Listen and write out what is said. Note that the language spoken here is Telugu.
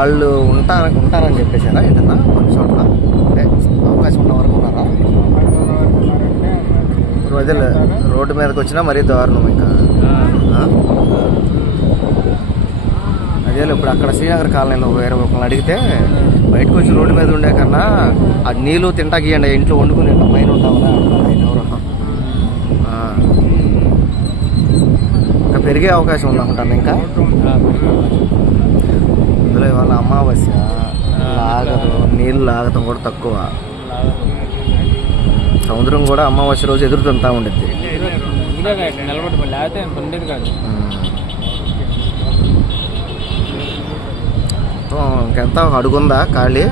వాళ్ళు ఉంటారని చెప్పేసారా ఏంటన్నా కొన్ని చోట్ల అంటే అవకాశం ఉన్న వరకు ఉన్నారా? అదే రోడ్డు మీదకి వచ్చినా మరీ దారుణం ఇంకా. అదే ఇప్పుడు అక్కడ శ్రీనగర్ కాలనీలో వేరే ఒకరిని అడిగితే బయటకు వచ్చి రోడ్డు మీద ఉండే కన్నా ఆ నీళ్ళు తింటాకియండి ఇంట్లో వండుకుని పైన ఉంటామని అంటున్నారు ఆయన ఎవరు. ఇంకా పెరిగే అవకాశం ఉందనుకుంటాను ఇంకా. అందులో ఇవాళ అమావాస్య లాగదు, నీళ్ళు లాగటం కూడా తక్కువ. సముద్రం కూడా అమావాస్య రోజు ఎదురుతుంటా ఉండిద్ది. ఇంకెంత అడుగుందా ఖాళీ?